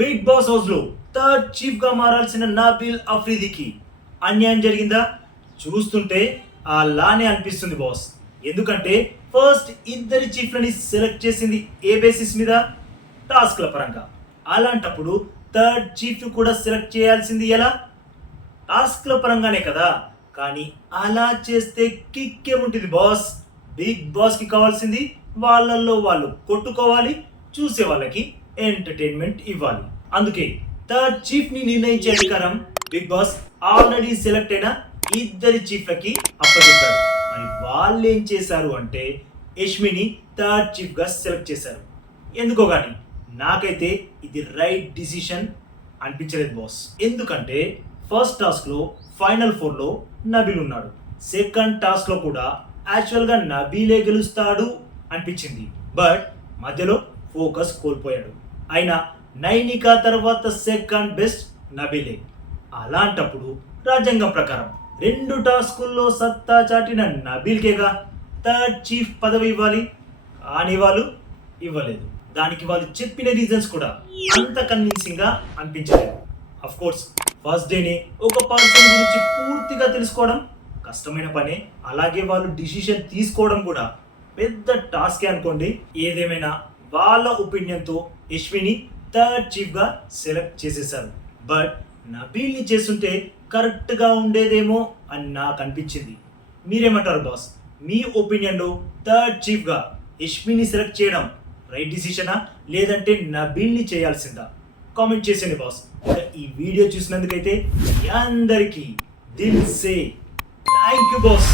Big boss హౌస్లో third చీఫ్గా మారాల్సిన నాబిల్ అఫ్రీదికి అన్యాయం జరిగిందా? చూస్తుంటే అలానే అనిపిస్తుంది బాస్. ఎందుకంటే ఫస్ట్ ఇద్దరి చీఫ్లని సెలెక్ట్ చేసింది ఏ బేసిస్ మీద టాస్క్ల పరంగా. అలాంటప్పుడు థర్డ్ చీఫ్ కూడా సెలెక్ట్ చేయాల్సింది ఎలా? టాస్క్ల పరంగానే కదా. కానీ అలా చేస్తే కిక్ ఏముంటుంది బాస్? బిగ్ బాస్కి కావాల్సింది వాళ్ళల్లో వాళ్ళు కొట్టుకోవాలి చూసే వాళ్ళకి ఎంటర్టైన్మెంట్ ఇవ్వాలి. అందుకే థర్డ్ చీఫ్ని నిర్ణయించే అధికారం బిగ్ బాస్ ఆల్రెడీ సెలెక్ట్ అయిన ఇద్దరి చీఫ్లకి అప్పచెప్పారు. మరి వాళ్ళు ఏం చేశారు అంటే యష్మిని థర్డ్ చీఫ్గా సెలెక్ట్ చేశారు. ఎందుకో కానీ నాకైతే ఇది రైట్ డిసిషన్ అనిపించలేదు బాస్. ఎందుకంటే ఫస్ట్ టాస్క్లో ఫైనల్ ఫోర్లో నబీల్ ఉన్నాడు. సెకండ్ టాస్క్లో కూడా యాక్చువల్గా నబీలే గెలుస్తాడు అనిపించింది. బట్ మధ్యలో ఫోకస్ కోల్పోయాడు. అయిన నైనికా తర్వాత సెకండ్ బెస్ట్ నబిలే. అలాంటప్పుడు రాజ్యాంగం ప్రకారం రెండు టాస్కుల్లో సత్తా చాటిన నబీల్కేగా థర్డ్ చీఫ్ పదవి ఇవ్వాలి. కానీ వాళ్ళు ఇవ్వలేదు. దానికి వాళ్ళు చెప్పిన రీజన్స్ కూడా అంత కన్విన్సింగ్గా అనిపించలేదు. అఫ్ కోర్స్ ఫస్ట్ డేనే ఒక పర్సన్ గురించి పూర్తిగా తెలుసుకోవడం కష్టమైన పనే. అలాగే వాళ్ళు డిసిషన్ తీసుకోవడం కూడా పెద్ద టాస్కే అనుకోండి. ఏదేమైనా వాళ్ళ ఒపీనియన్తో యశ్విని థర్డ్ చీఫ్గా సెలెక్ట్ చేసేసారు. బట్ నబీల్ని చేస్తుంటే కరెక్ట్గా ఉండేదేమో అని నాకు అనిపించింది. మీరేమంటారు బాస్ మీ ఒపీనియన్లో థర్డ్ చీఫ్గా యశ్విని యష్మిని సెలెక్ట్ చేయడం రైట్ డిసిషనా లేదంటే నబీల్ని చేయాల్సిందా? కామెంట్ చేసేయండి బాస్ ఈ వీడియో చూసినందుకైతే అందరికీ దిల్ సే. Thank you boss